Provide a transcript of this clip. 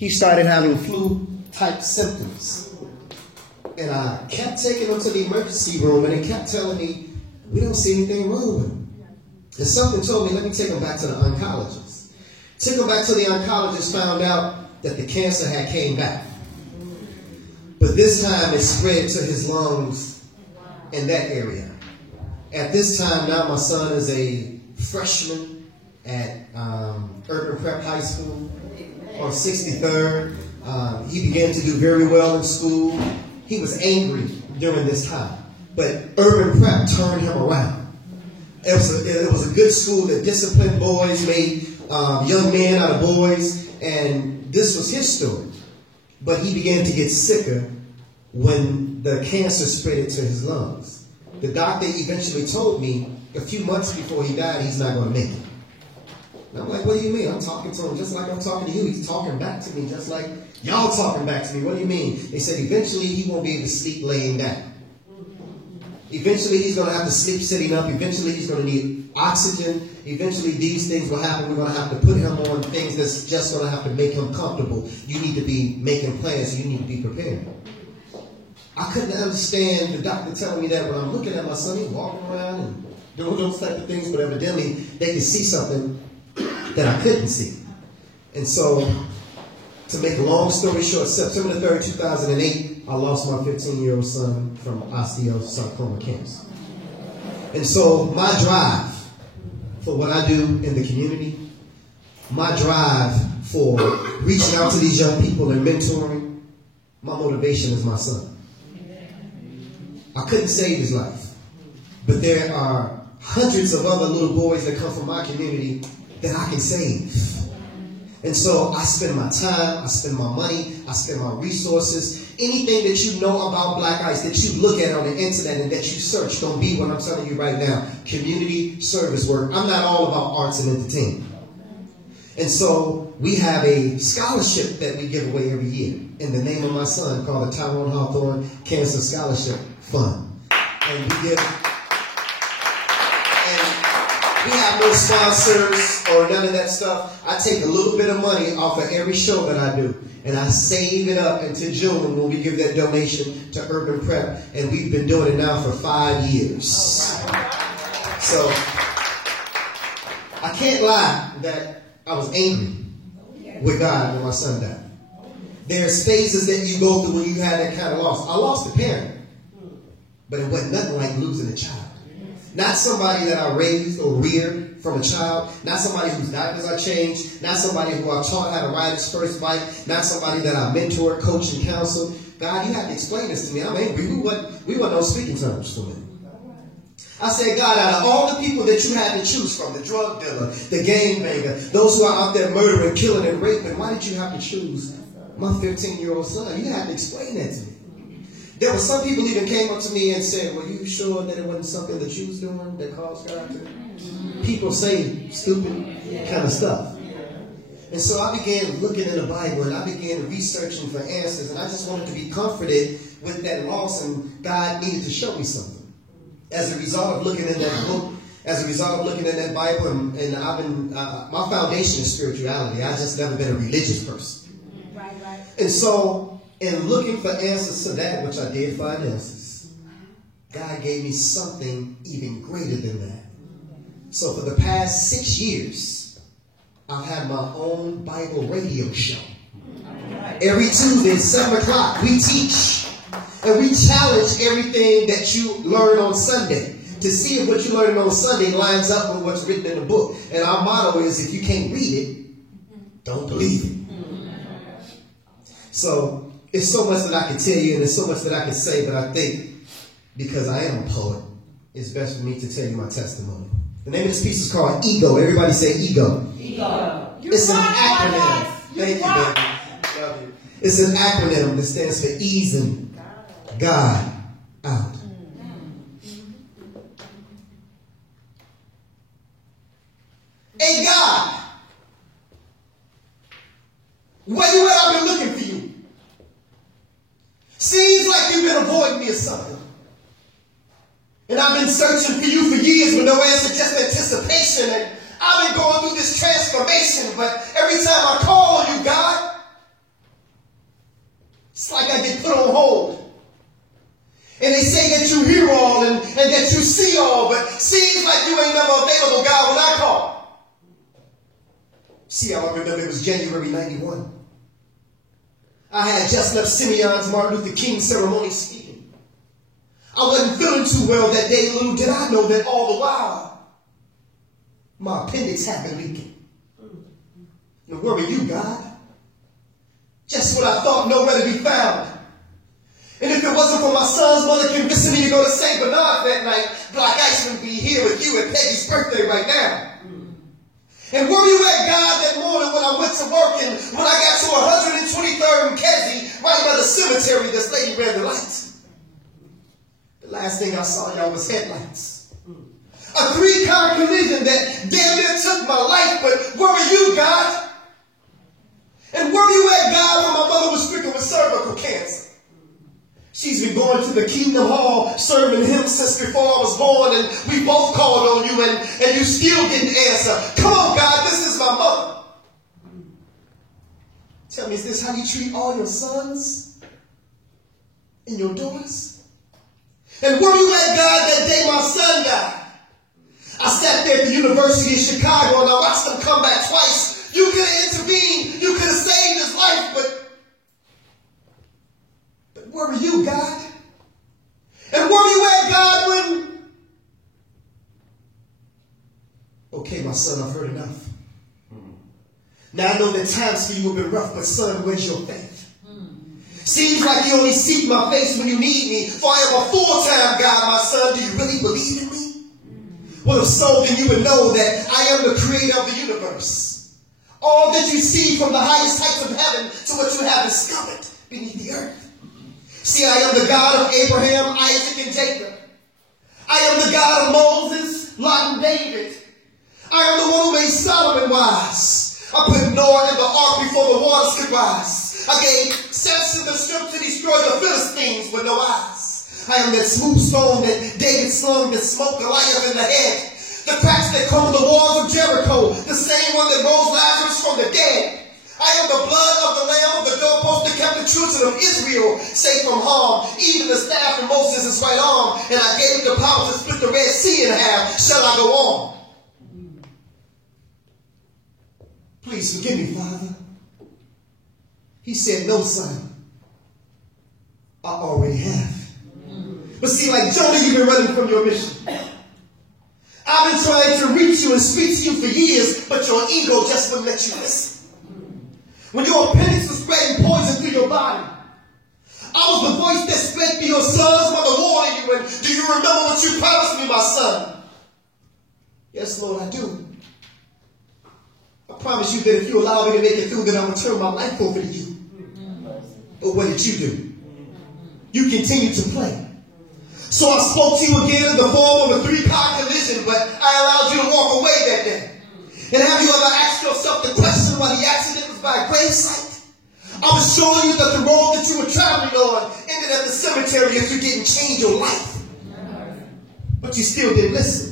he started having flu-type symptoms. And I kept taking him to the emergency room, and they kept telling me, we don't see anything wrong with him. And something told me, let me take him back to the oncologist. Took him back to the oncologist, found out that the cancer had came back. But this time it spread to his lungs in that area. At this time now, my son is a freshman at Urban Prep High School on 63rd. He began to do very well in school. He was angry during this time. But Urban Prep turned him around. It was a good school that disciplined boys, made young men out of boys, and this was his story. But he began to get sicker when the cancer spread to his lungs. The doctor eventually told me a few months before he died, he's not going to make it. And I'm like, what do you mean? I'm talking to him just like I'm talking to you. He's talking back to me just like y'all talking back to me. What do you mean? They said eventually he won't be able to sleep laying down. Eventually he's going to have to sleep sitting up. Eventually he's going to need oxygen. Eventually these things will happen. We're going to have to put him on things that's just going to have to make him comfortable. You need to be making plans. You need to be prepared. I couldn't understand the doctor telling me that when I'm looking at my son. He's walking around and doing those type of things, but evidently they could see something that I couldn't see. And so, to make a long story short, September the 3rd, 2008, I lost my 15-year-old son from osteosarcoma cancer. And so my drive for what I do in the community, my drive for reaching out to these young people and mentoring, my motivation is my son. I couldn't save his life, but there are hundreds of other little boys that come from my community that I can save. And so I spend my time, I spend my money, I spend my resources. Anything that you know about Black Ice, that you look at on the internet and that you search, don't be what I'm telling you right now. Community service work. I'm not all about arts and entertainment. And so we have a scholarship that we give away every year in the name of my son called the Tyrone Hawthorne Cancer Scholarship Fund. And we have no sponsors or none of that stuff. I take a little bit of money off of every show that I do, and I save it up until June when we give that donation to Urban Prep, and we've been doing it now for 5 years. So I can't lie that I was angry with God when my son died. There's phases that you go through when you have that kind of loss. I lost a parent, but it wasn't nothing like losing a child. Not somebody that I raised or reared from a child. Not somebody whose diapers I changed. Not somebody who I taught how to ride his first bike. Not somebody that I mentored, coached, and counseled. God, you have to explain this to me. I'm angry. We weren't on speaking terms for me. I said, God, out of all the people that you had to choose from, the drug dealer, the gangbanger, those who are out there murdering, killing, and raping, why did you have to choose my 15-year-old son? You had to explain that to me. There were some people even came up to me and said, were you sure that it wasn't something that you was doing that caused God to? People say stupid kind of stuff. And so I began looking in the Bible and I began researching for answers, and I just wanted to be comforted with that loss, and God needed to show me something. As a result of looking in that book, as a result of looking in that Bible, and I've been, my foundation is spirituality. I've just never been a religious person. Right. And so, in looking for answers to that, which I did find answers, God gave me something even greater than that. So for the past 6 years, I've had my own Bible radio show. Every Tuesday at 7 o'clock, we teach. And we challenge everything that you learn on Sunday to see if what you learn on Sunday lines up with what's written in the book. And our motto is, if you can't read it, don't believe it. So it's so much that I can tell you, and there's so much that I can say, but I think because I am a poet, it's best for me to tell you my testimony. The name of this piece is called Ego. Everybody say ego. Ego. It's an acronym. Thank you, baby. Love you. It's an acronym that stands for easing God out. Hey God, where you at? I've been looking for you. Seems like you've been avoiding me or something. And I've been searching for you for years with no answer, just anticipation. And I've been going through this transformation, but every time I call you, God, hear all and that you see all, but seems like you ain't never available, God, when I call. See, I remember it was January 91. I had just left Simeon's Martin Luther King ceremony speaking. I wasn't feeling too well that day. Little did I know that all the while, my appendix had been leaking. And where were you, God? Just when I thought nowhere to be found. And if it wasn't for my son's mother convincing me to go to St. Bernard that night, Black Ice would be here with you at Peggy's birthday right now. And where you at, God, that morning when I went to work and when I got to 123rd and Kedzie, right by the cemetery, this lady ran the lights. The last thing I saw, y'all, was headlights. A 3-car collision that damn near took my life, but where were you, God? And where you at, God, when my mother was stricken with cervical cancer? She's been going to the Kingdom Hall serving him since before I was born, and we both called on you, and you still didn't answer. Come on, God, this is my mother. Tell me, is this how you treat all your sons and your daughters? And where you at, God, that day my son died? I sat there at the University of Chicago, and I watched him come back twice. You could have intervened. You could have saved his life, but where were you, God? And where were you at, God, when... Okay, my son, I've heard enough. Now I know that times for you have been rough, but son, where's your faith? Seems like you only seek my face when you need me, for I am a full-time God, my son. Do you really believe in me? Well, if so, then you would know that I am the creator of the universe. All that you see from the highest heights of heaven to what you have discovered beneath the earth. See, I am the God of Abraham, Isaac, and Jacob. I am the God of Moses, Lot, and David. I am the one who made Solomon wise. I put Noah in the ark before the waters could rise. I gave Samson the strength to destroy the Philistines with no eyes. I am that smooth stone that David slung that smote Goliath in the head. The cracks that covered the walls of Jericho, the same one that rose Lazarus from the dead. I am the blood of the lamb of the doorpost that kept the children of Israel safe from harm. Even the staff from Moses' right arm. And I gave it the power to split the Red Sea in half. Shall I go on? Please forgive me, Father. He said, no, son. I already have. But see, like Jonah, you've been running from your mission. I've been trying to reach you and speak to you for years, but your ego just wouldn't let you listen. When your appendix was spreading poison through your body, I was the voice that spake to your sons while the warning you. And do you remember what you promised me, my son? Yes, Lord, I do. I promise you that if you allow me to make it through, then I'm going to turn my life over to you. But what did you do? You continued to play. So I spoke to you again in the form of a 3-car collision, but I allowed you to walk away that day. And have you ever asked yourself the question why the accident was by gravesite? I was showing you that the road that you were traveling on ended at the cemetery if you didn't change your life. But you still didn't listen.